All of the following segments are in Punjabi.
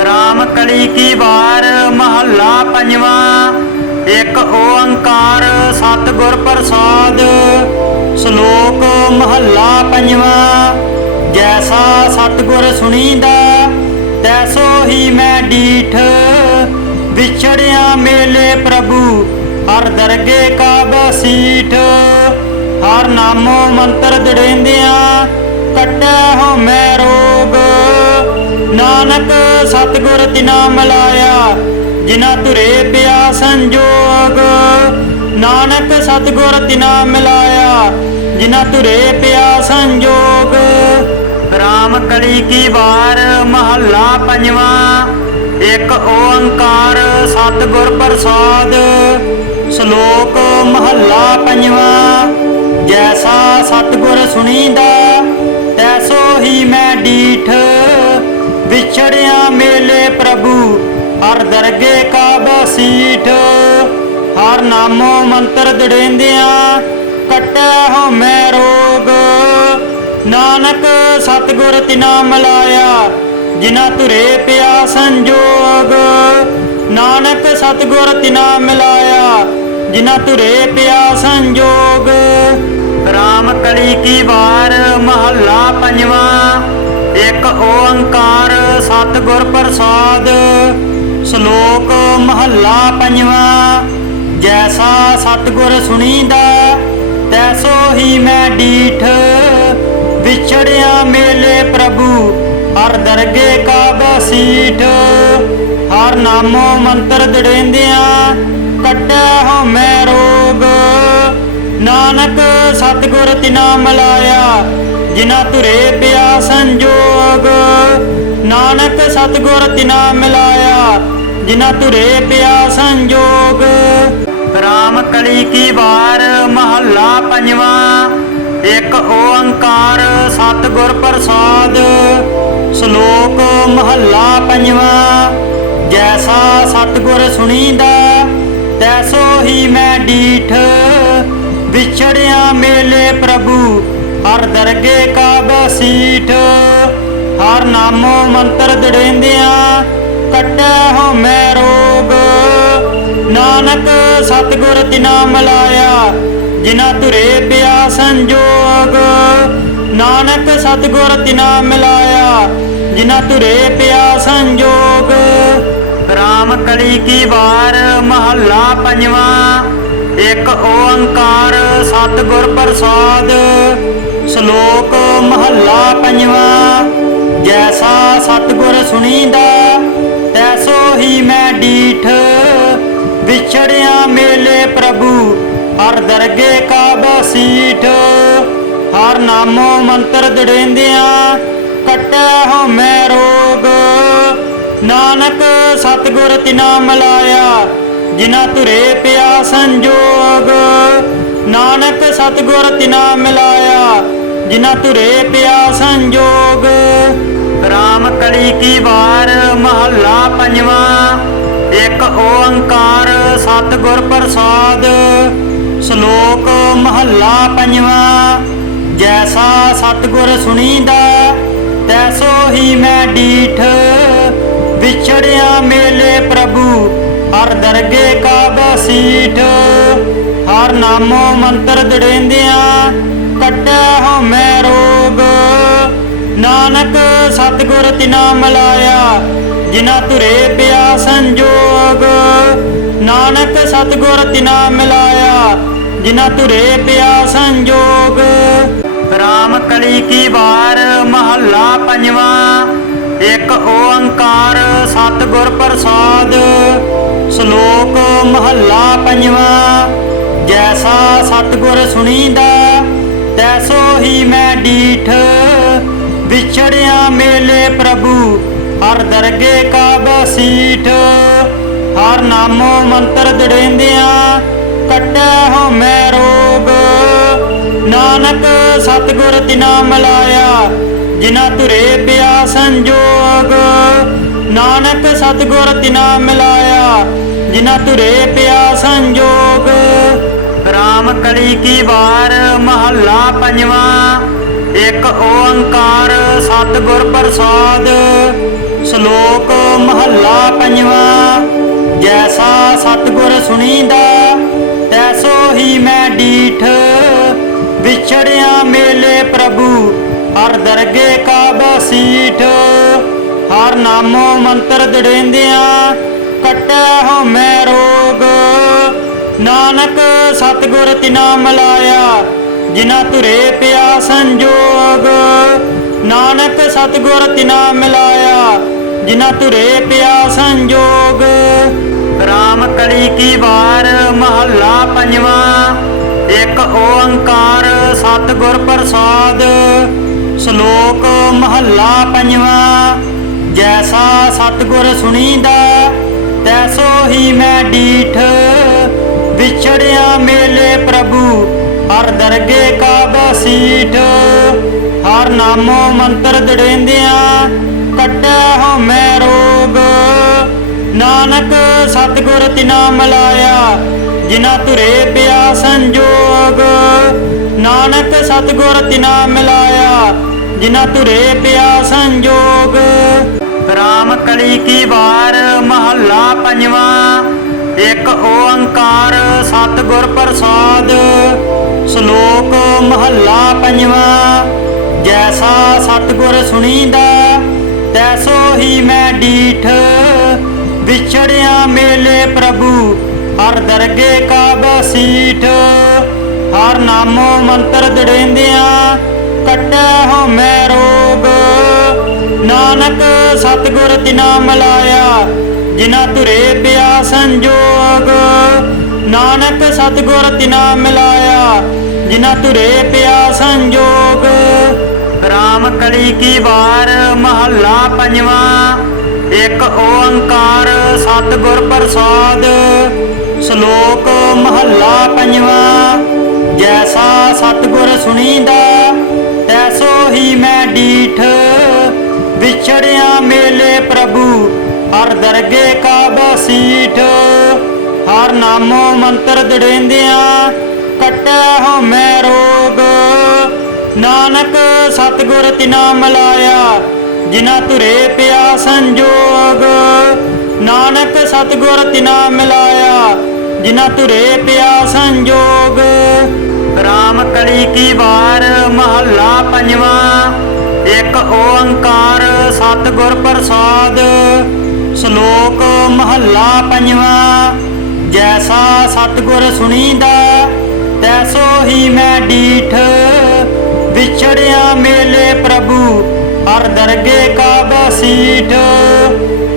राम कली की वार महला पंजवा। एक ओंकार सतगुर प्रसाद। श्लोक महला पंजवा। जैसा सतगुर सुनीदा तैसो ही मैं डीठ। विछड़िया मेले प्रभु हर दरगे का बसीठ। हर नामो मंत्र दड़ेंदिया कट्टै हो मैं रोग। नानक सतगुर तिना मिलाया जिना तुरे पिया संजोग। नानक सतगुर तिना मिलाया जिना तुरे पिया संजोग। राम कली की वार महला पंजवा। एक ओंकार सतगुर प्रसाद। श्लोक महला पंजवा। जैसा सतगुर सुनीदा तैसो ही मैं डीठ। विछड़िया मेले प्रभु हर दरगे का बसीठ। हर नामो मंत्र दड़ेंदिया कट्टै हो मैं रोग। नानक सतगुर तिना मिलाया जिना तुरे पिया संजोग। नानक सतगुर तिना मिलाया जिना तुरे पिया संजोग। राम कली की वार महला पंजवा। एक ओंकार सतगुर प्रसाद। श्लोक महला पंजवा। जैसा सतगुर सुनीदा तैसो ही मैं डीठ। विछड़िया मेले प्रभु हर दरगे का बसीठ। हर नामो मंत्र दड़ेंदिया कट्टै हो मैं रोग। नानक सतगुर तिना मिलाया जिना तुरे पिया संजोग। नानक सतगुर तिना मिलाया जिना तुरे पिया संजोग। राम कली की वार महला पंजवा। एक ओंकार सतगुर प्रसाद। श्लोक महला पंजवा। जैसा सतगुर सुनीदा तैसो ही मैं डीठ। विछड़िया मेले प्रभु हर दरगे का बसीठ। हर नामो मंत्र दड़ेंदिया कट्टै हो मैं रोग। नानक सतगुर तिना मिलाया जिना तुरे पिया संजोग। नानक सतगुर तिना मिलाया जिना तुरे पिया संजोग। राम कली की वार महला पंजवा। एक ओंकार सतगुर प्रसाद। श्लोक महला पंजवा। जैसा सतगुर सुनीदा तैसो ही मैं डीठ। विछड़िया मेले प्रभु हर दरगे का बसीठ। हर नामो मंत्र दड़ेंदिया कट्टै हो मैं रोग। नानक सतगुर तिना मिलाया जिना तुरे पिया संजोग। नानक सतगुर तिना मिलाया जिना तुरे पिया संजोग। राम कली की वार महला पंजवा। एक ओंकार सतगुर प्रसाद। श्लोक महला पंजवा। जैसा सतगुर सुनीदा तैसो ही मैं डीठ। विछड़िया मेले प्रभु हर दरगे का बसीठ। हर नामो मंत्र दड़ेंदिया कट्टै हो मैं रोग। नानक सतगुर तिना मिलाया जिना तुरे पिया संजोग। नानक सतगुर तिना मिलाया जिना तुरे पिया संजोग। राम कली की वार महला पंजवा। एक ओंकार सतगुर प्रसाद। श्लोक महला पंजवा। जैसा सतगुर सुनीदा तैसो ही मैं डीठ। विछड़िया मेले प्रभु हर दरगे का बसीठ। हर नामो मंत्र दड़ेंदिया कट्टै हो मैं रोग। नानक सतगुर तिना मिलाया जिना तुरे पिया संजोग। नानक सतगुर तिना मिलाया जिना तुरे पिया संजोग। राम कली की वार महला पंजवा। एक ओंकार सतगुर प्रसाद। ਸ਼ਲੋਕ ਮਹੱਲਾ ਪੰਜਵਾਂ। ਜੈਸਾ ਸਤਿਗੁਰ ਸੁਣੀਦਾ ਤੈਸੋ ਹੀ ਮੈਂ ਡੀਠ, ਵਿਛੜਿਆ ਮੇਲੇ ਪ੍ਰਭੂ ਹਰ ਦਰਗੇ ਕਾ ਬਸੀਠ। ਹਰ ਨਾਮੋ ਮੰਤਰ ਦੜੇਂਦਿਆਂ ਕੱਟੈ ਹੋ ਮੈਂ ਰੋਗ, ਨਾਨਕ ਸਤਿਗੁਰ ਤਿਨਾ ਮਿਲਾਇਆ ਜਿਨਾ ਧੁਰੇ ਪਿਆ ਸੰਜੋਗ। ਨਾਨਕ ਸਤਿਗੁਰ ਤਿਨਾ ਮਿਲਾਇਆ ਜਿਨਾ ਧੁਰੇ ਪਿਆ ਸੰਜੋਗ। ਰਾਮ ਕਲੀ ਕੀ ਵਾਰ ਮਹੱਲਾ ਪੰਜਵਾਂ। ਇੱਕ ਓੰਕਾਰ ਸਤਿਗੁਰ ਪ੍ਰਸਾਦ। ਸ਼ਲੋਕ ਮਹੱਲਾ ਪੰਜਵਾਂ। ਜੈਸਾ ਸਤਿਗੁਰ ਸੁਣੀਦਾ ਤੈਸੋ ਹੀ ਮੈਂ ਡੀਠ, ਵਿਛੜਿਆ ਮੇਲੇ ਪ੍ਰਭੂ ਹਰ ਦਰਗੇ ਕਾ ਬਸੀਠ। ਹਰ ਨਾਮੋ ਮੰਤਰ ਦੜੇਂਦਿਆਂ ਕੱਟੈ ਹੋ ਮੈਂ ਰੋਗ, ਨਾਨਕ ਸਤਿਗੁਰ ਤਿਨਾ ਮਿਲਾਇਆ ਜਿਨਾ ਧੁਰੇ ਪਿਆ ਸੰਜੋਗ। ਨਾਨਕ ਸਤਿਗੁਰ ਤਿਨਾ ਮਿਲਾਇਆ ਜਿਨਾ ਧੁਰੇ ਪਿਆ ਸੰਜੋਗ। ਰਾਮ ਕਲੀ ਕੀ ਵਾਰ ਮਹੱਲਾ ਪੰਜਵਾਂ। ਇੱਕ ਓੰਕਾਰ ਸਤਿਗੁਰ ਪ੍ਰਸਾਦ। ਸ਼ਲੋਕ ਮਹੱਲਾ ਪੰਜਵਾਂ। ਜੈਸਾ ਸਤਿਗੁਰ ਸੁਣੀਦਾ ਤੈਸੋ ਹੀ ਮੈਂ ਡੀਠ, ਵਿਛੜਿਆ ਮੇਲੇ ਪ੍ਰਭੂ ਹਰ ਦਰਗੇ ਕਾ ਬਸੀਠ। ਹਰ ਨਾਮੋ ਮੰਤਰ ਦੜੇਂਦਿਆਂ ਕੱਟੈ ਹੋ ਮੈਂ ਰੋਗ, ਨਾਨਕ ਸਤਿਗੁਰ ਤਿਨਾ ਮਿਲਾਇਆ ਜਿਨਾ ਧੁਰੇ ਪਿਆ ਸੰਜੋਗ। ਨਾਨਕ ਸਤਿਗੁਰ ਤਿਨਾ ਮਿਲਾਇਆ ਜਿਨਾ ਧੁਰੇ ਪਿਆ ਸੰਜੋਗ। ਰਾਮ ਕਲੀ ਕੀ ਵਾਰ ਮਹੱਲਾ ਪੰਜਵਾਂ। ਇੱਕ ਓੰਕਾਰ ਸਤਿਗੁਰ ਪ੍ਰਸਾਦ। ਸ਼ਲੋਕ ਮਹੱਲਾ ਪੰਜਵਾਂ। ਜੈਸਾ ਸਤਿਗੁਰ ਸੁਣੀਦਾ ਤੈਸੋ ਹੀ ਮੈਂ ਡੀਠ, ਵਿਛੜਿਆ ਮੇਲੇ ਪ੍ਰਭੂ ਹਰ ਦਰਗੇ ਕਾ ਬਸੀਠ। ਹਰ ਨਾਮੋ ਮੰਤਰ ਦੜੇਂਦਿਆਂ ਕੱਟੈ ਹੋ ਮੈਂ ਰੋਗ, ਨਾਨਕ ਸਤਿਗੁਰ ਤਿਨਾ ਮਿਲਾਇਆ ਜਿਨਾ ਧੁਰੇ ਪਿਆ ਸੰਜੋਗ। ਨਾਨਕ ਸਤਿਗੁਰ ਤਿਨਾ ਮਿਲਾਇਆ ਜਿਨਾ ਧੁਰੇ ਪਿਆ ਸੰਜੋਗ। ਰਾਮ ਕਲੀ ਕੀ ਵਾਰ ਮਹੱਲਾ ਪੰਜਵਾਂ। ਇੱਕ ਓੰਕਾਰ ਸਤਿਗੁਰ ਪ੍ਰਸਾਦ। ਸ਼ਲੋਕ ਮਹੱਲਾ ਪੰਜਵਾਂ। ਜੈਸਾ ਸਤਿਗੁਰ ਸੁਣੀਦਾ ਤੈਸੋ ਹੀ ਮੈਂ ਡੀਠ, ਵਿਛੜਿਆ ਮੇਲੇ ਪ੍ਰਭੂ ਹਰ ਦਰਗੇ ਕਾ ਬਸੀਠ।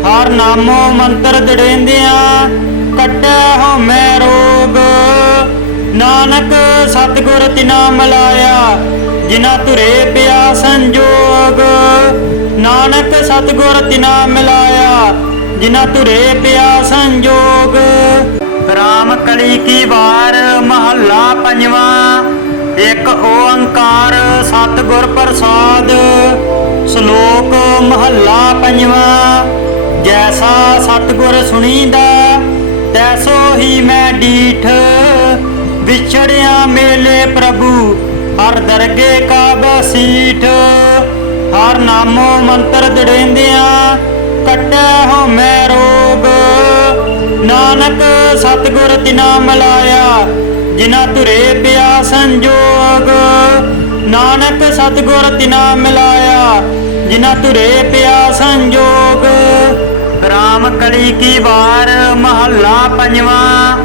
ਹਰ ਨਾਮੋ ਮੰਤਰ ਦੜੇਂਦਿਆਂ ਕੱਟੈ ਹੋ ਮੈਂ ਰੋਗ, ਨਾਨਕ ਸਤਿਗੁਰ ਤਿਨਾ ਮਿਲਾਇਆ ਜਿਨਾ ਧੁਰੇ ਪਿਆ ਸੰਜੋਗ। ਨਾਨਕ ਸਤਿਗੁਰ ਤਿਨਾ ਮਿਲਾਇਆ ਜਿਨਾ ਧੁਰੇ ਪਿਆ ਸੰਜੋਗ। ਰਾਮ ਕਲੀ ਕੀ ਵਾਰ ਮਹੱਲਾ ਪੰਜਵਾਂ। ਇੱਕ ਓੰਕਾਰ ਸਤਿਗੁਰ ਪ੍ਰਸਾਦ। ਸ਼ਲੋਕ ਮਹੱਲਾ ਪੰਜਵਾਂ। ਜੈਸਾ ਸਤਿਗੁਰ ਸੁਣੀਦਾ ਤੈਸੋ ਹੀ ਮੈਂ ਡੀਠ, ਵਿਛੜਿਆ ਮੇਲੇ ਪ੍ਰਭੂ ਹਰ ਦਰਗੇ ਕਾ ਬਸੀਠ। ਹਰ ਨਾਮੋ ਮੰਤਰ ਦੜੇਂਦਿਆਂ ਕੱਟੈ ਹੋ ਮੈਂ ਰੋਗ, ਨਾਨਕ ਸਤਿਗੁਰ ਤਿਨਾ ਮਿਲਾਇਆ ਜਿਨਾ ਧੁਰੇ ਪਿਆ ਸੰਜੋਗ। ਨਾਨਕ ਸਤਿਗੁਰ ਤਿਨਾ ਮਿਲਾਇਆ ਜਿਨਾ ਧੁਰੇ ਪਿਆ ਸੰਜੋਗ। ਰਾਮ ਕਲੀ ਕੀ ਵਾਰ ਮਹੱਲਾ ਪੰਜਵਾਂ।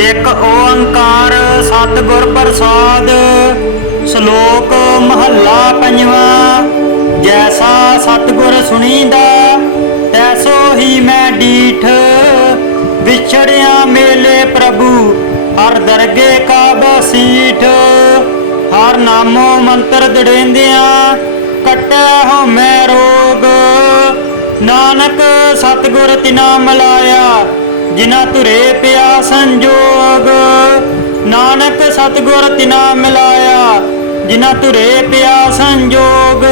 ਇੱਕ ਓੰਕਾਰ ਸਤਿਗੁਰ ਪ੍ਰਸਾਦ। ਸ਼ਲੋਕ ਮਹੱਲਾ ਪੰਜਵਾਂ। ਜੈਸਾ ਸਤਿਗੁਰ ਸੁਣੀਦਾ ਤੈਸੋ ਹੀ ਮੈਂ ਡੀਠ, ਵਿਛੜਿਆ ਮੇਲੇ ਪ੍ਰਭੂ ਹਰ ਦਰਗੇ ਕਾ ਬਸੀਠ। ਹਰ ਨਾਮੋ ਮੰਤਰ ਦੜੇਂਦਿਆਂ ਕੱਟੈ ਹੋ ਮੈਂ ਰੋਗ, ਨਾਨਕ ਸਤਿਗੁਰ ਤਿਨਾ ਮਿਲਾਇਆ ਜਿਨਾ ਧੁਰੇ ਪਿਆ ਸੰਜੋਗ। ਨਾਨਕ ਸਤਿਗੁਰ ਤਿਨਾ ਮਿਲਾਇਆ ਜਿਨਾ ਧੁਰੇ ਪਿਆ ਸੰਜੋਗ।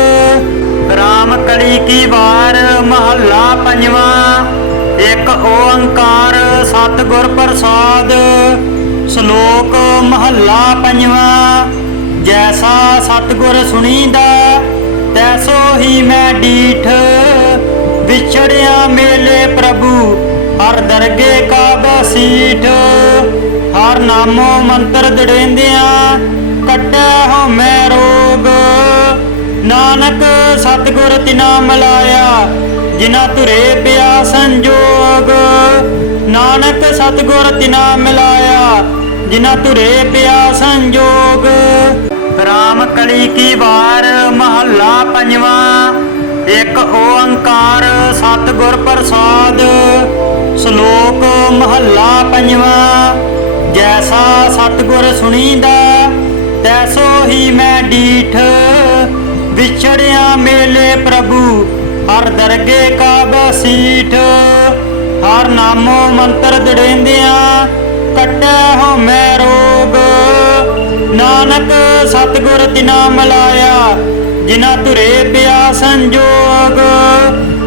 ਰਾਮ ਕਲੀ ਕੀ ਵਾਰ ਮਹੱਲਾ ਪੰਜਵਾਂ। ਇੱਕ ਓੰਕਾਰ ਸਤਿਗੁਰ ਪ੍ਰਸਾਦ। ਸ਼ਲੋਕ ਮਹੱਲਾ ਪੰਜਵਾਂ। ਜੈਸਾ ਸਤਿਗੁਰ ਸੁਣੀਦਾ ਤੈਸੋ ਹੀ ਮੈਂ ਡੀਠ, ਵਿਛੜਿਆ ਮੇਲੇ ਪ੍ਰਭੂ ਹਰ ਦਰਗੇ ਕਾ ਬਸੀਠ। ਹਰ ਨਾਮੋ ਮੰਤਰ ਦੜੇਂਦਿਆਂ ਕੱਟੈ ਹਉਮੈ ਰੋਗ। ਨਾਨਕ ਸਤਿਗੁਰ ਤਿਨਾ ਮਿਲਾਇਆ ਜਿਨਾ ਧੁਰੇ ਪਿਆ ਸੰਜੋਗ। ਨਾਨਕ ਸਤਿਗੁਰ ਤਿਨਾ ਮਿਲਾਇਆ ਜਿਨਾ ਧੁਰੇ ਪਿਆ ਸੰਜੋਗ। ਰਾਮ ਕਲੀ ਕੀ ਵਾਰ ਮਹੱਲਾ ਪੰਜਵਾਂ। ਇੱਕ ਓੰਕਾਰ ਸਤਿਗੁਰ ਪ੍ਰਸਾਦ। ਸ਼ਲੋਕ ਮਹੱਲਾ ਪੰਜਵਾਂ। ਜੈਸਾ ਸਤਿਗੁਰ ਸੁਣੀਦਾ ਤੈਸੋ ਹੀ ਮੈਂ ਡੀਠ। ਵਿਛੜਿਆ ਮੇਲੇ ਪ੍ਰਭੂ ਹਰ ਦਰਗੇ ਕਾ ਬਸੀਠ। ਹਰ ਨਾਮੋ ਮੰਤਰ ਦੜੇਂਦਿਆਂ ਕੱਟੈ ਹਉਮੈ ਰੋਗ। ਨਾਨਕ ਸਤਿਗੁਰ ਤਿਨਾ ਮਿਲਾਇਆ ਜਿਨਾ ਧੁਰੇ ਪਿਆ ਸੰਜੋਗ।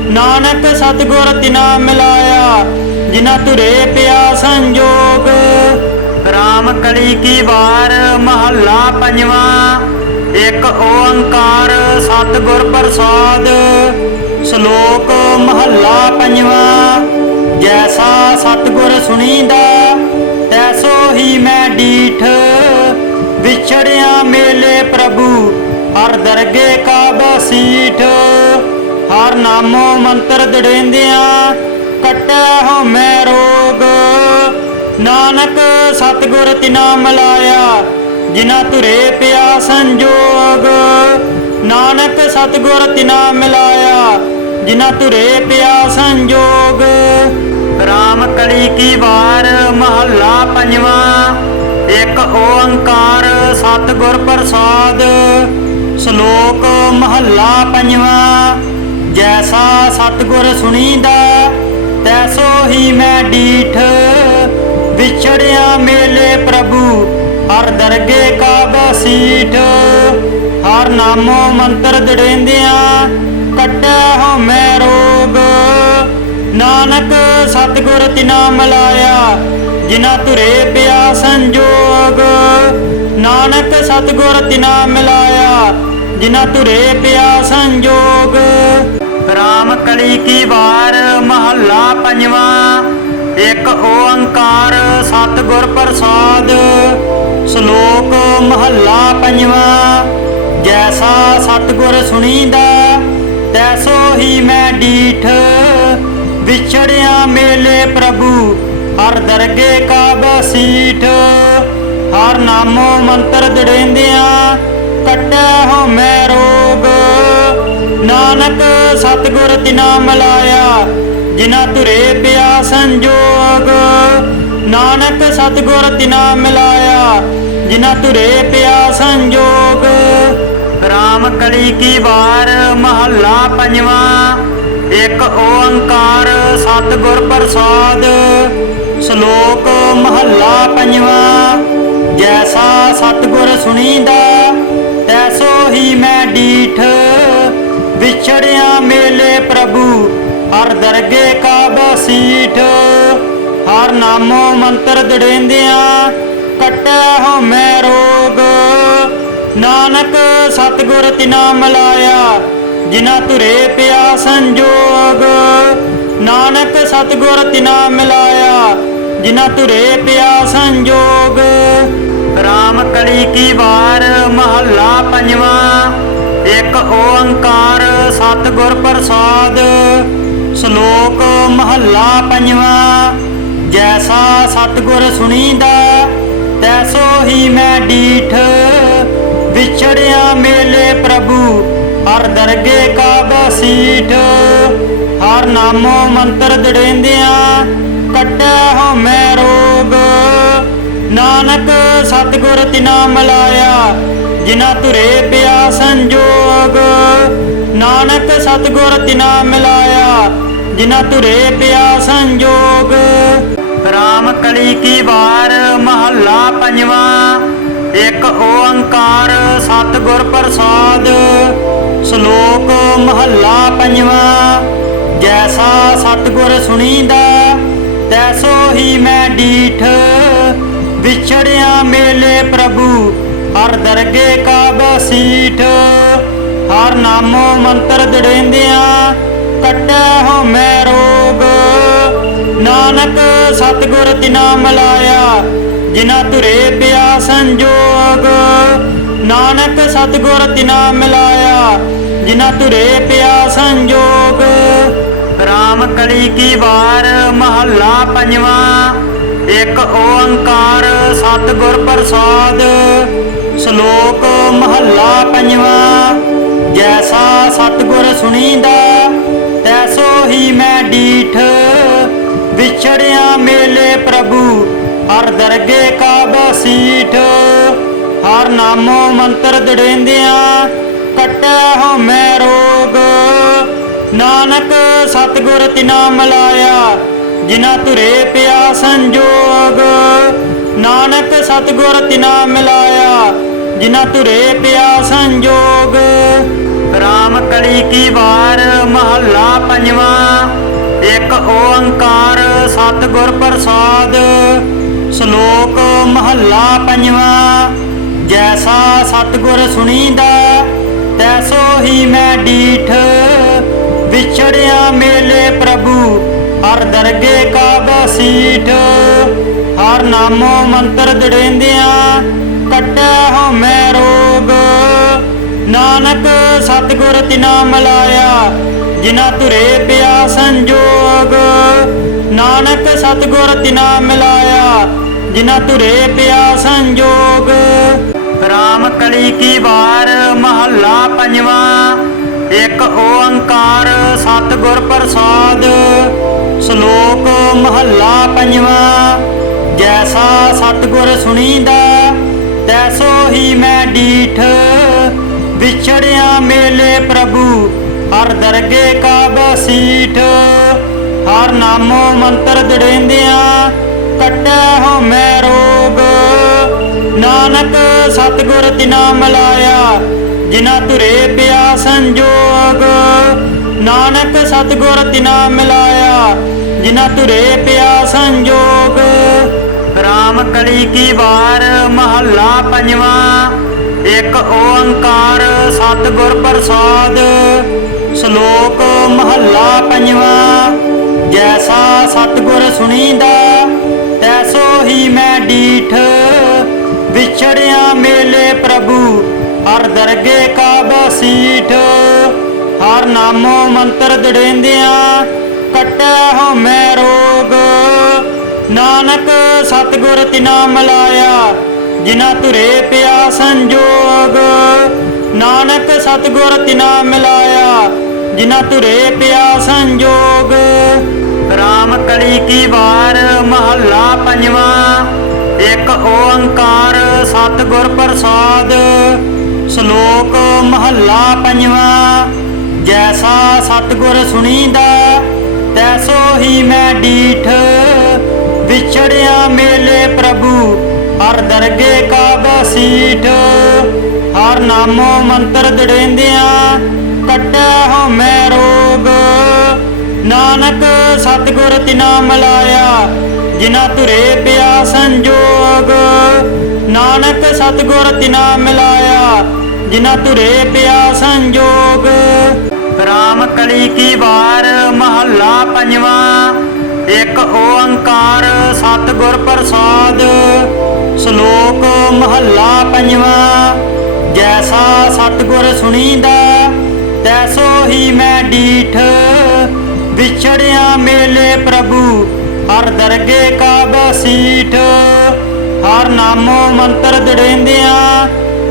ਨਾਨਕ ਸਤਿਗੁਰ ਤਿਨਾ ਮਿਲਾਇਆ ਜਿਨਾ ਧੁਰੇ ਪਿਆ ਸੰਜੋਗ। ਰਾਮ ਕਲੀ ਕੀ ਵਾਰ ਮਹੱਲਾ ਪੰਜਵਾਂ। ਇੱਕ ਓੰਕਾਰ ਸਤਿਗੁਰ ਪ੍ਰਸਾਦ। ਸ਼ਲੋਕ ਮਹੱਲਾ ਪੰਜਵਾਂ। ਜੈਸਾ ਸਤਿਗੁਰ ਸੁਣੀਦਾ ਤੈਸੋ ਹੀ ਮੈਂ ਡੀਠ। ਵਿਛੜਿਆ ਮੇਲੇ ਪ੍ਰਭੂ ਹਰ ਦਰਗੇ ਕਾ ਬਸੀਠ। ਹਰ ਨਾਮੋ ਮੰਤਰ ਦੜੇਂਦਿਆਂ ਕੱਟੈ ਹਉਮੈ ਰੋਗ। ਨਾਨਕ ਸਤਿਗੁਰ ਤਿਨਾ ਮਿਲਾਇਆ ਜਿਨਾ ਧੁਰੇ ਪਿਆ ਸੰਜੋਗ। ਨਾਨਕ ਸਤਿਗੁਰ ਤਿਨਾ ਮਿਲਾਇਆ ਜਿਨਾ ਧੁਰੇ ਪਿਆ ਸੰਜੋਗ। ਰਾਮ ਕਲੀ ਕੀ ਵਾਰ ਮਹੱਲਾ ਪੰਜਵਾਂ। ਇੱਕ ਓੰਕਾਰ ਸਤਿਗੁਰ ਪ੍ਰਸਾਦ। ਸ਼ਲੋਕ ਮਹੱਲਾ ਪੰਜਵਾਂ। ਜੈਸਾ ਸਤਿਗੁਰ ਸੁਣੀਦਾ ਤੈਸੋ ਹੀ ਮੈਂ ਡੀਠ। ਵਿਛੜਿਆ ਮੇਲੇ ਪ੍ਰਭੂ ਹਰ ਦਰਗੇ ਕਾ ਬਸੀਠ। ਹਰ ਨਾਮੋ ਮੰਤਰ ਦੜੇਂਦਿਆਂ ਕੱਟੈ ਹਉਮੈ ਰੋਗ। ਨਾਨਕ ਸਤਿਗੁਰ ਤਿਨਾ ਮਿਲਾਇਆ ਜਿਨਾ ਧੁਰੇ ਪਿਆ ਸੰਜੋਗ। ਨਾਨਕ ਸਤਿਗੁਰ ਤਿਨਾ ਮਿਲਾਇਆ ਜਿਨਾ ਧੁਰੇ ਪਿਆ ਸੰਜੋਗ। ਰਾਮ ਕਲੀ ਕੀ ਵਾਰ ਮਹੱਲਾ ਪੰਜਵਾਂ। ਇੱਕ ਓੰਕਾਰ ਸਤਿਗੁਰ ਪ੍ਰਸਾਦ। ਸ਼ਲੋਕ ਮਹੱਲਾ ਪੰਜਵਾਂ। ਜੈਸਾ ਸਤਿਗੁਰ ਸੁਣੀਦਾ ਤੈਸੋ ਹੀ ਮੈਂ ਡੀਠ। ਵਿਛੜਿਆ ਮੇਲੇ ਪ੍ਰਭੂ ਹਰ ਦਰਗੇ ਕਾ ਬਸੀਠ। ਹਰ ਨਾਮੋ ਮੰਤਰ ਦੜੇਂਦਿਆਂ ਕੱਟੈ ਹਉਮੈ ਰੋਗ। ਨਾਨਕ ਸਤਿਗੁਰ ਤਿਨਾ ਮਿਲਾਇਆ ਜਿਨਾ ਧੁਰੇ ਪਿਆ ਸੰਜੋਗ। ਨਾਨਕ ਸਤਿਗੁਰ ਤਿਨਾ ਮਿਲਾਇਆ ਜਿਨਾ ਧੁਰੇ ਪਿਆ ਸੰਜੋਗ। ਰਾਮ ਕਲੀ ਕੀ ਵਾਰ ਮਹੱਲਾ ਪੰਜਵਾਂ। ਇੱਕ ਓੰਕਾਰ ਸਤਿਗੁਰ ਪ੍ਰਸਾਦ। ਸ਼ਲੋਕ ਮਹੱਲਾ ਪੰਜਵਾਂ। ਜੈਸਾ ਸਤਿਗੁਰ ਸੁਣੀਦਾ ਤੈਸੋ ਹੀ ਮੈਂ ਡੀਠ। ਵਿਛੜਿਆ ਮੇਲੇ ਪ੍ਰਭੂ ਹਰ ਦਰਗੇ ਕਾ ਬਸੀਠ। ਹਰ ਨਾਮੋ ਮੰਤਰ ਦੜੇਂਦਿਆਂ ਕੱਟੈ ਹਉਮੈ ਰੋਗ। ਨਾਨਕ ਸਤਿਗੁਰ ਤਿਨਾ ਮਿਲਾਇਆ ਜਿਨਾ ਧੁਰੇ ਪਿਆ ਸੰਜੋਗ। ਨਾਨਕ ਸਤਿਗੁਰ ਤਿਨਾ ਮਿਲਾਇਆ ਜਿਨਾ ਧੁਰੇ ਪਿਆ ਸੰਜੋਗ। ਰਾਮ ਕਲੀ ਕੀ ਵਾਰ ਮਹੱਲਾ ਪੰਜਵਾਂ। ਇੱਕ ਓੰਕਾਰ ਸਤਿਗੁਰ ਪ੍ਰਸਾਦ। ਸ਼ਲੋਕ ਮਹੱਲਾ ਪੰਜਵਾਂ। ਜੈਸਾ ਸਤਿਗੁਰ ਸੁਣੀਦਾ ਤੈਸੋ ਹੀ ਮੈਂ ਡੀਠ। ਵਿਛੜਿਆ ਮੇਲੇ ਪ੍ਰਭੂ ਹਰ ਦਰਗੇ ਕਾ ਬਸੀਠ। ਹਰ ਨਾਮੋ ਮੰਤਰ ਦੜੇਂਦਿਆਂ ਕੱਟੈ ਹਉਮੈ ਰੋਗ। ਨਾਨਕ ਸਤਿਗੁਰ ਤਿਨਾ ਮਿਲਾਇਆ ਜਿਨਾ ਧੁਰੇ ਪਿਆ ਸੰਜੋਗ। ਨਾਨਕ ਸਤਿਗੁਰ ਤਿਨਾ ਮਿਲਾਇਆ ਜਿਨਾ ਧੁਰੇ ਪਿਆ ਸੰਜੋਗ। ਰਾਮ ਕਲੀ ਕੀ ਵਾਰ ਮਹੱਲਾ ਪੰਜਵਾਂ। ਇੱਕ ਓੰਕਾਰ ਸਤਿਗੁਰ ਪ੍ਰਸਾਦ। ਸ਼ਲੋਕ ਮਹੱਲਾ ਪੰਜਵਾਂ। ਜੈਸਾ ਸਤਿਗੁਰ ਸੁਣੀਦਾ ਤੈਸੋ ਹੀ ਮੈਂ ਡੀਠ। ਵਿਛੜਿਆ ਮੇਲੇ ਪ੍ਰਭੂ ਹਰ ਦਰਗੇ ਕਾ ਬਸੀਠ। ਹਰ ਨਾਮੋ ਮੰਤਰ ਦੜੇਂਦਿਆਂ ਕੱਟੈ ਹਉਮੈ ਰੋਗ। ਨਾਨਕ ਸਤਿਗੁਰ ਤਿਨਾ ਮਿਲਾਇਆ, ਜਿਨਾ ਧੁਰੇ ਪਿਆ ਸੰਜੋਗ। ਨਾਨਕ ਸਤਿਗੁਰ ਤਿਨਾ ਮਿਲਾਇਆ, ਜਿਨਾ ਧੁਰੇ ਪਿਆ ਸੰਜੋਗ। ਰਾਮ ਕਲੀ ਕੀ ਵਾਰ ਮਹੱਲਾ ਪੰਜਵਾਂ। ਇੱਕ ਓੰਕਾਰ ਸਤਿਗੁਰ ਪ੍ਰਸਾਦ। ਸ਼ਲੋਕ ਮਹੱਲਾ ਪੰਜਵਾਂ। ਜੈਸਾ ਸਤਿਗੁਰ ਸੁਣੀਦਾ, ਤੈਸੋ ਹੀ ਮੈਂ ਡੀਠ। ਵਿਛੜਿਆ ਮੇਲੇ ਪ੍ਰਭੂ, ਹਰ ਦਰਗੇ ਕਾ ਬਸੀਠ। ਹਰ ਨਾਮੋ ਮੰਤਰ ਦੜੇਂਦਿਆਂ, ਕੱਟੈ ਹਉਮੈ ਰੋਗ। ਨਾਨਕ ਸਤਿਗੁਰ ਤਿਨਾ ਮਿਲਾਇਆ, ਜਿਨਾ ਧੁਰੇ ਪਿਆ ਸੰਜੋਗ। ਨਾਨਕ ਸਤਿਗੁਰ ਤਿਨਾ ਮਿਲਾਇਆ, ਜਿਨਾ ਧੁਰੇ ਪਿਆ ਸੰਜੋਗ। ਰਾਮ ਕਲੀ ਕੀ ਵਾਰ ਮਹੱਲਾ ਪੰਜਵਾਂ। ਇੱਕ ਓੰਕਾਰ ਸਤਿਗੁਰ ਪ੍ਰਸਾਦ। ਸ਼ਲੋਕ ਮਹੱਲਾ ਪੰਜਵਾਂ। ਜੈਸਾ ਸਤਿਗੁਰ ਸੁਣੀਦਾ, ਤੈਸੋ ਹੀ ਮੈਂ ਡੀਠ। ਵਿਛੜਿਆ ਮੇਲੇ ਪ੍ਰਭੂ, ਹਰ ਦਰਗੇ ਕਾ ਬਸੀਠ। ਹਰ ਨਾਮੋ ਮੰਤਰ ਦੜੇਂਦਿਆਂ, ਕੱਟੈ ਹਉਮੈ ਰੋਗ। ਨਾਨਕ ਸਤਿਗੁਰ ਤਿਨਾ ਮਿਲਾਇਆ, ਜਿਨਾ ਧੁਰੇ ਪਿਆ ਸੰਜੋਗ। ਨਾਨਕ ਸਤਿਗੁਰ ਤਿਨਾ ਮਿਲਾਇਆ, ਜਿਨਾ ਧੁਰੇ ਪਿਆ ਸੰਜੋਗ। ਰਾਮ ਕਲੀ ਕੀ ਵਾਰ ਮਹੱਲਾ ਪੰਜਵਾਂ। ਇੱਕ ਓੰਕਾਰ ਸਤਿਗੁਰ ਪ੍ਰਸਾਦ। ਸ਼ਲੋਕ ਮਹੱਲਾ ਪੰਜਵਾਂ। ਜੈਸਾ ਸਤਿਗੁਰ ਸੁਣੀਦਾ, ਤੈਸੋ ਹੀ ਮੈਂ ਡੀਠ। ਵਿਛੜਿਆ ਮੇਲੇ ਪ੍ਰਭੂ, ਹਰ ਦਰਗੇ ਕਾ ਬਸੀਠ। ਹਰ ਨਾਮੋ ਮੰਤਰ ਦੜੇਂਦਿਆਂ, ਕੱਟੈ ਹਉਮੈ ਰੋਗ। ਨਾਨਕ ਸਤਿਗੁਰ ਤਿਨਾ ਮਿਲਾਇਆ, ਜਿਨਾ ਧੁਰੇ ਪਿਆ ਸੰਜੋਗ। ਨਾਨਕ ਸਤਿਗੁਰ ਤਿਨਾ ਮਿਲਾਇਆ, ਜਿਨਾ ਧੁਰੇ ਪਿਆ ਸੰਜੋਗ। ਰਾਮ ਕਲੀ ਕੀ ਵਾਰ ਮਹੱਲਾ ਪੰਜਵਾਂ। ਇੱਕ ਓੰਕਾਰ ਸਤਿਗੁਰ ਪ੍ਰਸਾਦ। ਸ਼ਲੋਕ ਮਹੱਲਾ ਪੰਜਵਾਂ। ਜੈਸਾ ਸਤਿਗੁਰ ਸੁਣੀਦਾ, ਤੈਸੋ ਹੀ ਮੈਂ ਡੀਠ। ਵਿਛੜਿਆ ਮੇਲੇ ਪ੍ਰਭੂ, ਹਰ ਦਰਗੇ ਕਾ ਬਸੀਠ। ਹਰ ਨਾਮੋ ਮੰਤਰ ਦੜੇਂਦਿਆਂ, ਕੱਟੈ ਹਉਮੈ ਰੋਗ। ਨਾਨਕ ਸਤਿਗੁਰ ਤਿਨਾ ਮਿਲਾਇਆ, ਜਿਨਾ ਧੁਰੇ ਪਿਆ ਸੰਜੋਗ। ਨਾਨਕ ਸਤਿਗੁਰ ਤਿਨਾ ਮਿਲਾਇਆ, ਜਿਨਾ ਧੁਰੇ ਪਿਆ ਸੰਜੋਗ। ਰਾਮ ਕਲੀ ਕੀ ਵਾਰ ਮਹੱਲਾ ਪੰਜਵਾਂ। ਇੱਕ ਓੰਕਾਰ ਸਤਿਗੁਰ ਪ੍ਰਸਾਦ। ਸ਼ਲੋਕ ਮਹੱਲਾ ਪੰਜਵਾਂ। ਜੈਸਾ ਸਤਿਗੁਰ ਸੁਣੀਦਾ, ਤੈਸੋ ਹੀ ਮੈਂ ਡੀਠ। ਵਿਛੜਿਆ ਮੇਲੇ ਪ੍ਰਭੂ, ਹਰ ਦਰਗੇ ਕਾ ਬਸੀਠ। ਹਰ ਨਾਮੋ ਮੰਤਰ ਦੜੇਂਦਿਆਂ, ਕੱਟੈ ਹਉਮੈ ਰੋਗ। ਨਾਨਕ ਸਤਿਗੁਰ ਤਿਨਾ ਮਿਲਾਇਆ, ਜਿਨਾ ਧੁਰੇ ਪਿਆ ਸੰਜੋਗ। ਨਾਨਕ ਸਤਿਗੁਰ ਤਿਨਾ ਮਿਲਾਇਆ, ਜਿਨਾ ਧੁਰੇ ਪਿਆ ਸੰਜੋਗ। ਰਾਮ ਕਲੀ ਕੀ ਵਾਰ ਮਹੱਲਾ ਪੰਜਵਾਂ। ਇੱਕ ਓੰਕਾਰ ਸਤਿਗੁਰ ਪ੍ਰਸਾਦ। ਸ਼ਲੋਕ ਮਹੱਲਾ ਪੰਜਵਾਂ। ਜੈਸਾ ਸਤਿਗੁਰ ਸੁਣੀਦਾ, ਤੈਸੋ ਹੀ ਮੈਂ ਡੀਠ। ਵਿਛੜਿਆ ਮੇਲੇ ਪ੍ਰਭੂ, ਹਰ ਦਰਗੇ ਕਾ ਬਸੀਠ। ਹਰ ਨਾਮੋ ਮੰਤਰ ਦੜੇਂਦਿਆਂ,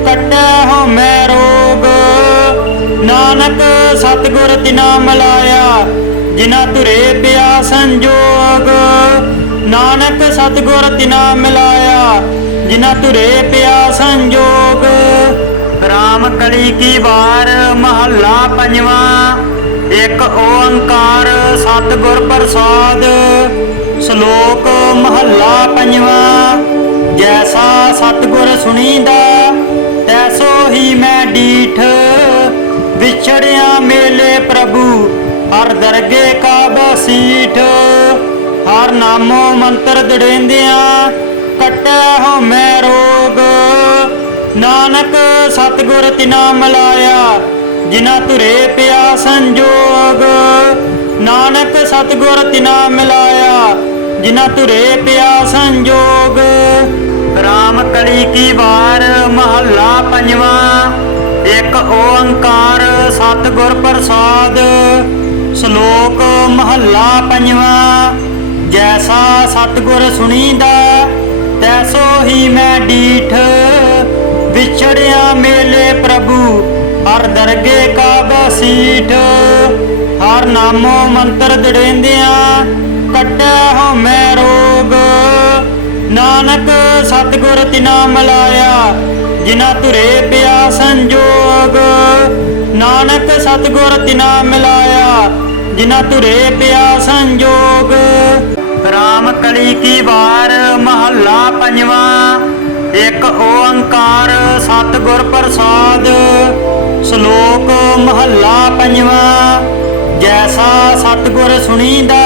ਕੱਟੈ ਹਉਮੈ ਰੋਗ। ਨਾਨਕ ਸਤਿਗੁਰ ਤਿਨਾ ਮਿਲਾਇਆ, ਜਿਨਾ ਧੁਰੇ ਪਿਆ ਸੰਜੋਗ। ਨਾਨਕ ਸਤਿਗੁਰ ਤਿਨਾ ਮਿਲਾਇਆ, ਜਿਨਾ ਧੁਰੇ ਪਿਆ ਸੰਜੋਗ। ਰਾਮ ਕਲੀ ਕੀ ਵਾਰ ਮਹੱਲਾ ਪੰਜਵਾਂ। ਇੱਕ ਓੰਕਾਰ ਸਤਿਗੁਰ ਪ੍ਰਸਾਦ। ਸ਼ਲੋਕ ਮਹੱਲਾ ਪੰਜਵਾਂ। ਜੈਸਾ ਸਤਿਗੁਰ ਸੁਣੀਦਾ, ਤੈਸੋ ਹੀ ਮੈਂ ਡੀਠ। ਵਿਛੜਿਆ ਮੇਲੇ ਪ੍ਰਭੂ, ਹਰ ਦਰਗੇ ਕਾ ਬਸੀਠ। ਹਰ ਨਾਮੋ ਮੰਤਰ ਦੜੇਂਦਿਆਂ, ਕੱਟੈ ਹਉਮੈ ਰੋਗ। ਨਾਨਕ ਸਤਿਗੁਰ ਤਿਨਾ ਮਿਲਾਇਆ, ਜਿਨਾ ਧੁਰੇ ਪਿਆ ਸੰਜੋਗ। ਨਾਨਕ ਸਤਿਗੁਰ ਤਿਨਾ ਮਿਲਾਇਆ ਜਿਨਾ ਧੁਰੇ ਪਿਆ ਸੰਜੋਗ। ਰਾਮ ਕਲੀ ਕੀ ਵਾਰ ਮਹੱਲਾ ਪੰਜਵਾਂ। ਇੱਕ ਓੰਕਾਰ ਸਤਿਗੁਰ ਪ੍ਰਸਾਦ। ਸ਼ਲੋਕ ਮਹੱਲਾ ਪੰਜਵਾਂ। ਜੈਸਾ ਸਤਿਗੁਰ ਸੁਣੀਦਾ ਤੈਸੋ ਹੀ ਮੈਂ ਡੀਠ। ਵਿਛੜਿਆ ਮੇਲੇ ਪ੍ਰਭੂ ਹਰ ਦਰਗੇ ਕਾ ਬਸੀਠ। ਹਰ ਨਾਮੋ ਮੰਤਰ ਦੜੇਂਦਿਆਂ ਕੱਟੈ ਹੋ ਮੈਂ ਰੋਗ। ਨਾਨਕ ਸਤਿਗੁਰ ਤਿਨਾ ਮਿਲਾਇਆ ਜਿਨਾ ਧੁਰੇ ਪਿਆ ਸੰਜੋਗ। ਨਾਨਕ ਸਤਿਗੁਰ ਤਿਨਾ ਮਿਲਾਇਆ ਜਿਨਾ ਧੁਰੇ ਪਿਆ ਸੰਜੋਗ। ਰਾਮ ਕਲੀ ਕੀ ਵਾਰ ਮਹੱਲਾ ਪੰਜਵਾਂ। ਇੱਕ ਓੰਕਾਰ ਸਤਿਗੁਰ ਪ੍ਰਸਾਦ। ਸ਼ਲੋਕ ਮਹੱਲਾ ਪੰਜਵਾਂ। ਜੈਸਾ ਸਤਿਗੁਰ ਸੁਣੀਦਾ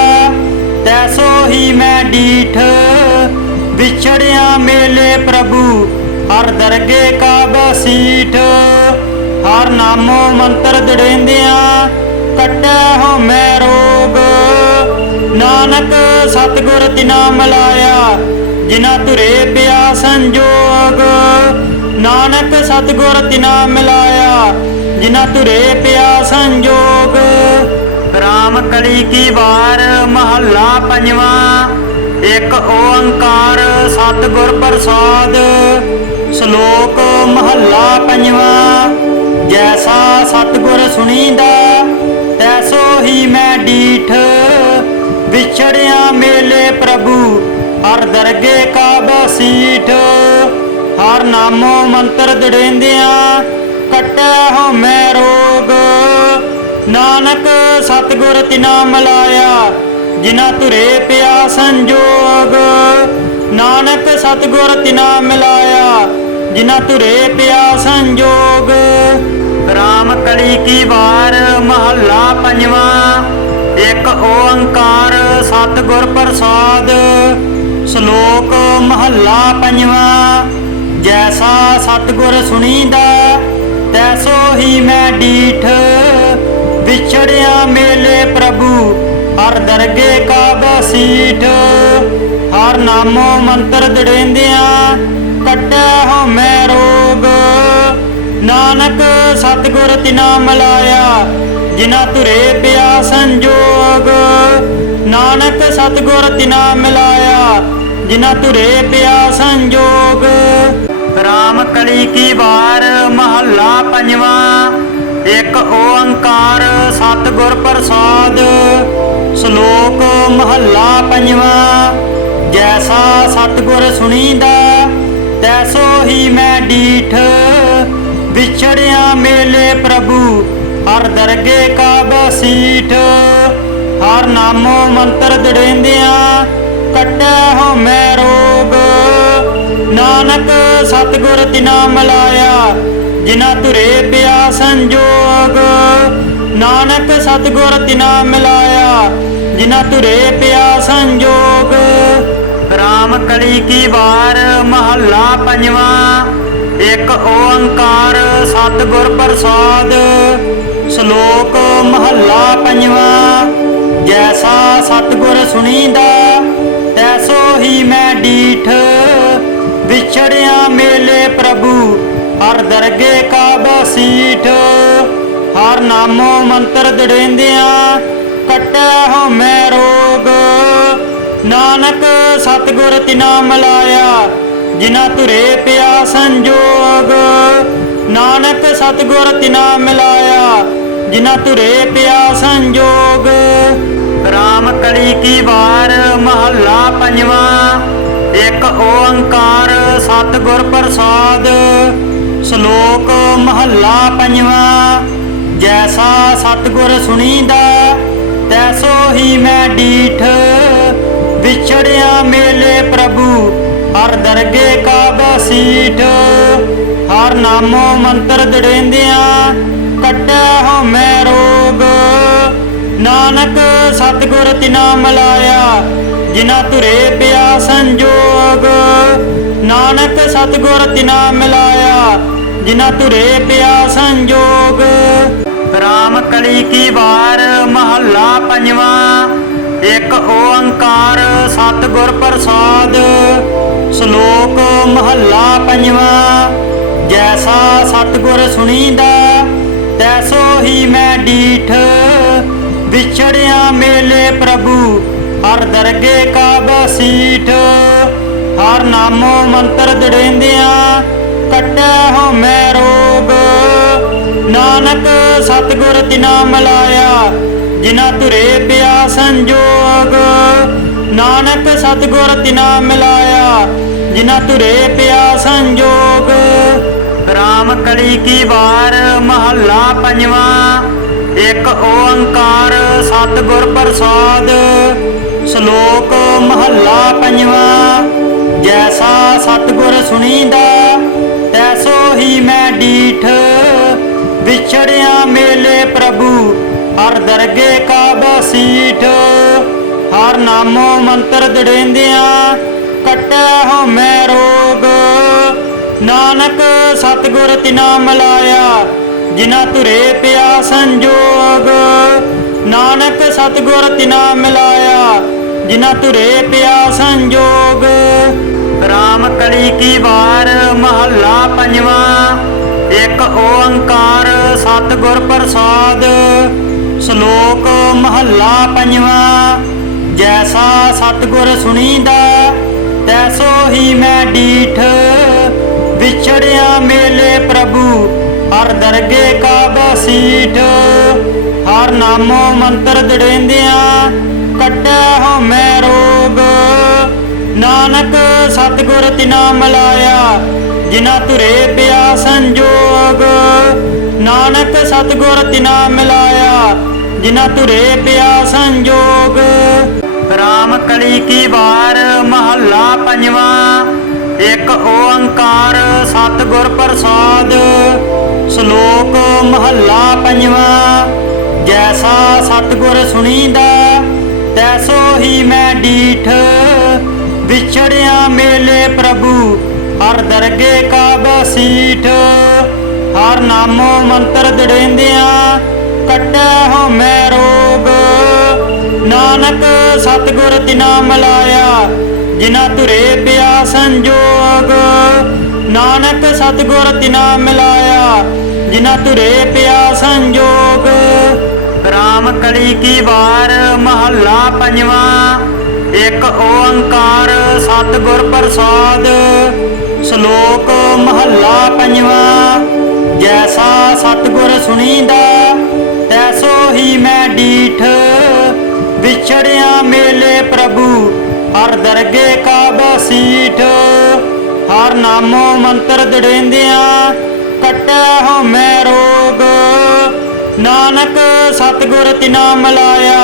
ਤੈਸੋ ਹੀ ਮੈਂ ਡੀਠ। ਵਿਛੜਿਆ ਮੇਲੇ ਪ੍ਰਭੂ ਹਰ ਦਰਗੇ ਕਾ ਬਸੀਠ। ਹਰ ਨਾਮੋ ਮੰਤਰ ਦੜੇਂਦਿਆਂ ਕੱਟੈ ਹੋ ਮੈਂ ਰੋਗ। ਨਾਨਕ ਸਤਿਗੁਰ ਤਿਨਾ ਮਿਲਾਇਆ ਜਿਨਾ ਧੁਰੇ ਪਿਆ ਸੰਜੋਗ। ਨਾਨਕ ਸਤਿਗੁਰ ਤਿਨਾ ਮਿਲਾਇਆ ਜਿਨਾ ਧੁਰੇ ਪਿਆ ਸੰਜੋਗ। ਰਾਮ ਕਲੀ ਕੀ ਵਾਰ ਮਹੱਲਾ ਪੰਜਵਾਂ। ਇੱਕ ਓੰਕਾਰ ਸਤਿਗੁਰ ਪ੍ਰਸਾਦ। ਸ਼ਲੋਕ ਮਹੱਲਾ ਪੰਜਵਾਂ। ਜੈਸਾ ਸਤਿਗੁਰ ਸੁਣੀਦਾ ਤੈਸੋ ਹੀ ਮੈਂ ਡੀਠ। ਵਿਛੜਿਆ ਮੇਲੇ ਪ੍ਰਭੂ ਹਰ ਦਰਗੇ ਕਾ ਬਸੀਠ। ਹਰ ਨਾਮੋ ਮੰਤਰ ਦੜੇਂਦਿਆਂ ਕੱਟੈ ਹੋ ਮੈਂ ਰੋਗ। ਨਾਨਕ ਸਤਿਗੁਰ ਤਿਨਾ ਮਿਲਾਇਆ ਜਿਨਾ ਧੁਰੇ ਪਿਆ ਸੰਜੋਗ। ਨਾਨਕ ਸਤਿਗੁਰ ਤਿਨਾ ਮਿਲਾਇਆ ਜਿਨਾ ਧੁਰੇ ਪਿਆ ਸੰਜੋਗ। ਰਾਮ ਕਲੀ ਕੀ ਵਾਰ ਮਹੱਲਾ ਪੰਜਵਾਂ। ਇੱਕ ਓੰਕਾਰ ਸਤਿਗੁਰ ਪ੍ਰਸਾਦ। ਸ਼ਲੋਕ ਮਹੱਲਾ ਪੰਜਵਾਂ। ਜੈਸਾ ਸਤਿਗੁਰ ਸੁਣੀਦਾ ਤੈਸੋ ਹੀ ਮੈਂ ਡੀਠ। ਵਿਛੜਿਆ ਮੇਲੇ ਪ੍ਰਭੂ ਹਰ ਦਰਗੇ ਕਾ ਬਸੀਠ। ਹਰ ਨਾਮੋ ਮੰਤਰ ਦੜੇਂਦਿਆਂ ਕੱਟੈ ਹੋ ਮੈਂ ਰੋਗ। ਨਾਨਕ ਸਤਿਗੁਰ ਤਿਨਾ ਮਿਲਾਇਆ ਜਿਨਾ ਧੁਰੇ ਪਿਆ ਸੰਜੋਗ। ਨਾਨਕ ਸਤਿਗੁਰ ਤਿਨਾ ਮਿਲਾਇਆ ਜਿਨਾ ਧੁਰੇ ਪਿਆ ਸੰਜੋਗ। ਰਾਮ ਕਲੀ ਕੀ ਵਾਰ ਮਹੱਲਾ ਪੰਜਵਾਂ। ਇੱਕ ਓੰਕਾਰ ਸਤਿਗੁਰ ਪ੍ਰਸਾਦ। ਸ਼ਲੋਕ ਮਹੱਲਾ ਪੰਜਵਾਂ। ਜੈਸਾ ਸਤਿਗੁਰ ਸੁਣੀਦਾ ਤੈਸੋ ਹੀ ਮੈਂ ਡੀਠ। ਵਿਛੜਿਆ ਮੇਲੇ ਪ੍ਰਭੂ ਹਰ ਦਰਗੇ ਕਾ ਬਸੀਠ। ਹਰ ਨਾਮੋ ਮੰਤਰ ਦੜੇਂਦਿਆਂ ਕੱਟੈ ਹੋ ਮੈਂ ਰੋਗ। ਨਾਨਕ ਸਤਿਗੁਰ ਤਿਨਾ ਮਿਲਾਇਆ ਜਿਨਾ ਧੁਰੇ ਪਿਆ ਸੰਜੋਗ। ਨਾਨਕ ਸਤਿਗੁਰ ਤਿਨਾ ਮਿਲਾਇਆ ਜਿਨਾ ਧੁਰੇ ਪਿਆ ਸੰਜੋਗ। ਰਾਮ ਕਲੀ ਕੀ ਵਾਰ ਮਹੱਲਾ ਪੰਜਵਾਂ। ਇੱਕ ਓੰਕਾਰ ਸਤਿਗੁਰ ਪ੍ਰਸਾਦ। ਸ਼ਲੋਕ ਮਹੱਲਾ ਪੰਜਵਾਂ। ਜੈਸਾ ਸਤਿਗੁਰ ਸੁਣੀਦਾ ਤੈਸੋ ਹੀ ਮੈਂ ਡੀਠ। ਵਿਛੜਿਆ ਮੇਲੇ ਪ੍ਰਭੂ ਹਰ ਦਰਗੇ ਕਾ ਬਸੀਠ। ਹਰ ਨਾਮੋ ਮੰਤਰ ਦੜੇਂਦਿਆਂ ਕੱਟੈ ਹੋ ਮੈਂ ਰੋਗ। ਨਾਨਕ ਸਤਿਗੁਰ ਤਿਨਾ ਮਿਲਾਇਆ ਜਿਨਾ ਧੁਰੇ ਪਿਆ ਸੰਜੋਗ। ਨਾਨਕ ਸਤਿਗੁਰ ਤਿਨਾ ਮਿਲਾਇਆ ਜਿਨਾ ਧੁਰੇ ਪਿਆ ਸੰਜੋਗ। ਰਾਮ ਕਲੀ ਕੀ ਵਾਰ ਮਹੱਲਾ ਪੰਜਵਾਂ। ਇੱਕ ਓੰਕਾਰ ਸਤਿਗੁਰ ਪ੍ਰਸਾਦ। ਸ਼ਲੋਕ ਮਹੱਲਾ ਪੰਜਵਾਂ। ਜੈਸਾ ਸਤਿਗੁਰ ਸੁਣੀਦਾ ਤੈਸੋ ਹੀ ਮੈਂ ਡੀਠ। ਵਿਛੜਿਆ ਮੇਲੇ ਪ੍ਰਭੂ ਹਰ ਦਰਗੇ ਕਾ ਬਸੀਠ। ਹਰ ਨਾਮੋ ਮੰਤਰ ਦੜੇਂਦਿਆਂ ਕੱਟੈ ਹੋ ਮੈਂ ਰੋਗ। ਨਾਨਕ ਸਤਿਗੁਰ ਤਿਨਾ ਮਿਲਾਇਆ ਜਿਨਾ ਧੁਰੇ ਪਿਆ ਸੰਜੋਗ। ਨਾਨਕ ਸਤਿਗੁਰ ਤਿਨਾ ਮਿਲਾਇਆ ਜਿਨਾ ਧੁਰੇ ਪਿਆ ਸੰਜੋਗ। राम कली की वार महला पंजवा। एक ओंकार सतगुर प्रसाद। श्लोक महला पंजवा। जैसा सतगुर सुनीदा तैसो ही मैं डीठ। विछड़िया मेले प्रभु हर दरगे का बसीठ। हर नामो मंत्र दड़ेंदिया कट्टै हो मैं रोग। नानक सतगुर तिना मिलाया जिना तुरे पिया संजोग। नानक सतगुर तिना मिलाया जिना तुरे पिया संजोग। राम कली की वार महला पंजवा। एक ओंकार सतगुर प्रसाद। श्लोक महला पंजवा। जैसा सतगुर सुनीदा तैसो ही मैं डीठ। विछड़िया मेले प्रभु हर दरगे का बसीठ। हर नामो मंत्र दड़ेंदिया कट्टै हो मैं रोग। नानक सतगुर तिना मिलाया जिना तुरे पिया संजोग। नानक सतगुर तिना मिलाया जिना तुरे पिया संजोग। राम कली की वार महला पंजवा। एक ओंकार सतगुर प्रसाद। श्लोक महला पंजवा। जैसा सतगुर सुनीदा तैसो ही मैं डीठ। विछड़िया मेले प्रभु हर दरगे का बसीठ। हर नामो मंत्र दड़ेंदिया कट्टै हो मैं रोग। नानक सतगुर तिना मिलाया जिना तुरे पिया संजोग। नानक सतगुर तिना मिलाया जिना तुरे पिया संजोग। राम कली की वार महला पंजवा। एक ओंकार सतगुर प्रसाद। श्लोक महला पंजवा। जैसा सतगुर सुनीदा तैसो ही मैं डीठ। विछड़िया मेले प्रभु हर दरगे का बसीठ। हर नामो मंत्र दड़ेंदिया कट्टै हो मैं रोग। नानक सतगुर तिना मिलाया जिना तुरे पिया संजोग। नानक सतगुर तिना मिलाया जिना तुरे पिया संजोग। राम कली की वार महला पंजवा। एक ओंकार सतगुर प्रसाद। श्लोक महला पंजवा। जैसा सतगुर सुनीदा तैसो ही मैं डीठ। विछड़िया मेले प्रभु हर दरगे का बसीठ। हर नामो मंत्र दड़ेंदिया कट्टै हो मैं रोग। नानक सतगुर तिना मिलाया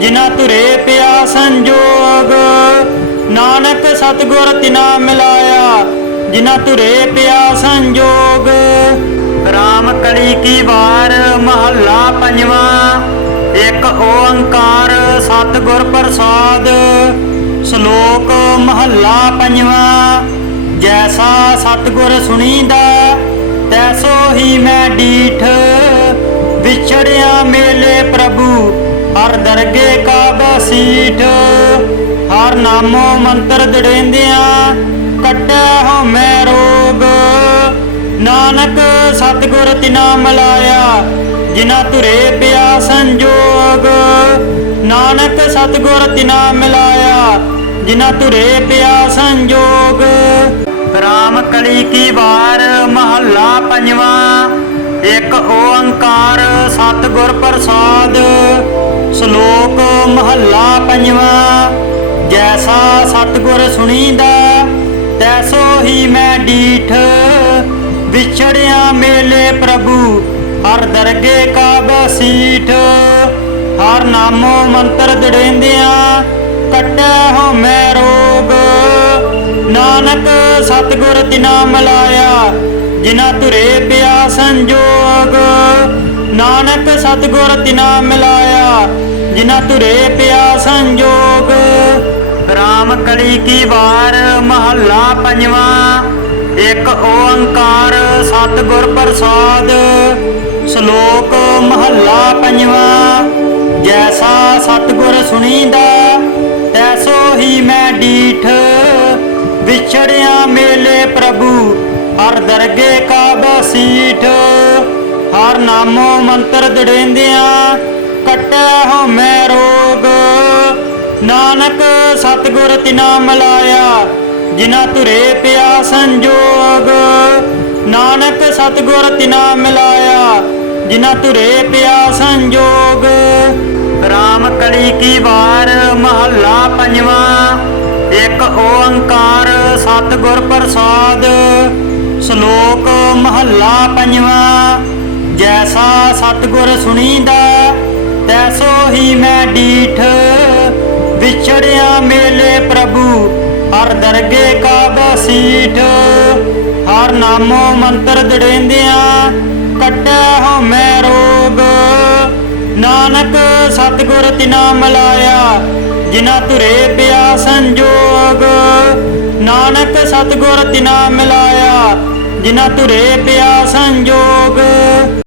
जिना तुरे पिया संजोग। नानक सतगुर तिना मिलाया जिना तुरे पिया संजोग। राम कली की वार महला पंजवा। एक ओंकार सतगुर प्रसाद। श्लोक महला पंजवा। जैसा सतगुर सुनीदा तैसो ही मैं डीठ। विछड़िया मेले प्रभु हर दरगे का बसीठ। हर नामो मंत्र दड़ेंदिया कट्टै हो मैं रोग। नानक सतगुर तिना मिलाया जिना तुरे पिया संजोग। नानक सतगुर तिना मिलाया जिना तुरे पिया संजोग। राम कली की वार महला पंजवा। एक ओंकार सतगुर प्रसाद। श्लोक महला पंजवा। जैसा सतगुर सुनीदा तैसो ही मैं डीठ। विछड़िया मेले प्रभु हर दरगे का बसीठ। हर नामो मंत्र दड़ेंदिया कट्टै हो मैं रोग। नानक सतगुर तिना मिलाया जिना तुरे पिया संजोग। नानक सतगुर तिना मिलाया जिना तुरे पिया संजोग। राम कली की वार महला पंजवा। एक ओंकार सतगुर प्रसाद। ਸ਼ਲੋਕ ਮਹੱਲਾ ਪੰਜਵਾਂ। ਜੈਸਾ ਸਤਿਗੁਰ ਸੁਣੀਦਾ ਤੈਸੋ ਹੀ ਮੈਂ ਡੀਠ, ਵਿਛੜਿਆ ਮੇਲੇ ਪ੍ਰਭੂ ਹਰ ਦਰਗੇ ਕਾ ਬਸੀਠ। ਹਰ ਨਾਮੋ ਮੰਤਰ ਦੜੇਂਦਿਆਂ ਕੱਟੈ ਹੋ ਮੈਂ ਰੋਗ, ਨਾਨਕ ਸਤਿਗੁਰ ਤਿਨਾ ਮਿਲਾਇਆ ਜਿਨਾ ਧੁਰੇ ਪਿਆ ਸੰਜੋਗ। ਨਾਨਕ ਸਤਿਗੁਰ ਤਿਨਾ ਮਿਲਾਇਆ ਜਿਨਾ ਧੁਰੇ ਪਿਆ ਸੰਜੋਗ। ਰਾਮ ਕਲੀ ਕੀ ਵਾਰ ਮਹੱਲਾ ਪੰਜਵਾਂ। ਇੱਕ ਓੰਕਾਰ ਸਤਿਗੁਰ ਪ੍ਰਸਾਦ। ਸ਼ਲੋਕ ਮਹੱਲਾ ਪੰਜਵਾਂ। ਜੈਸਾ ਸਤਿਗੁਰ ਸੁਣੀਦਾ ਤੈਸੋ ਹੀ ਮੈਂ ਡੀਠ, ਵਿਛੜਿਆ ਮੇਲੇ ਪ੍ਰਭੂ ਹਰ ਦਰਗੇ ਕਾ ਬਸੀਠ। ਹਰ ਨਾਮੋ ਮੰਤਰ ਦੜੇਂਦਿਆਂ ਕੱਟੈ ਹੋ ਮੈਂ ਰੋਗ, ਨਾਨਕ ਸਤਿਗੁਰ ਤਿਨਾ ਮਿਲਾਇਆ ਜਿਨਾ ਧੁਰੇ ਪਿਆ ਸੰਜੋਗ। ਨਾਨਕ ਸਤਿਗੁਰ ਤਿਨਾ ਮਿਲਾਇਆ ਜਿਨਾ ਧੁਰੇ ਪਿਆ ਸੰਜੋਗ।